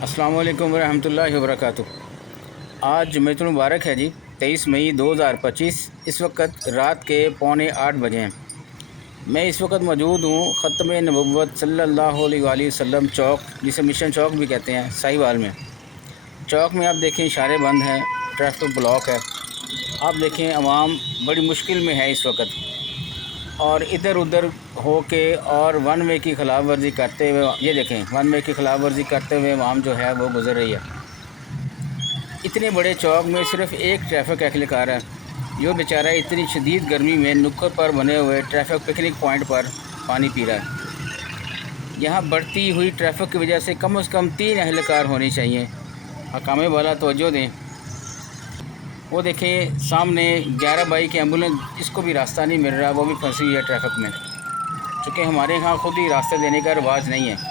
अस्सलाम वालेकुम रहमतुल्लाहि व बरकातुहू। आज जुम्मतुल मुबारक है जी, 23 मई 2025। इस वक्त रात के 7:45 बजे हैं। मैं इस वक्त मौजूद हूँ ख़त्म नबुव्वत सल्लल्लाहु अलैहि वसल्लम चौक, जिसे मिशन चौक भी कहते हैं, साहिवाल में। चौक में आप देखें इशारे बंद हैं, ट्रैफिक ब्लॉक है। आप देखें अवाम बड़ी मुश्किल में है इस वक्त, और इधर उधर होके और वन वे की ख़िलाफ़ वर्जी करते हुए, ये देखें वन वे की ख़िलाफ़ वर्जी करते हुए आवाम जो है वो गुज़र रही है। इतने बड़े चौक में सिर्फ़ एक ट्रैफिक एहलकार है, जो बेचारा इतनी शदीद गर्मी में नुक्कड़ पर बने हुए ट्रैफिक पिकनिक पॉइंट पर पानी पी रहा है। यहाँ बढ़ती हुई ट्रैफिक की वजह से कम 3 एहलकार होने चाहिए। हकामे वाला तवज्जो दें। वो देखें सामने 11 बाइक एम्बुलेंस, जिसको भी रास्ता नहीं मिल रहा, वो भी फंसी हुई है ट्रैफिक में, चूँकि हमारे यहाँ खुद ही रास्ते देने का रिवाज नहीं है।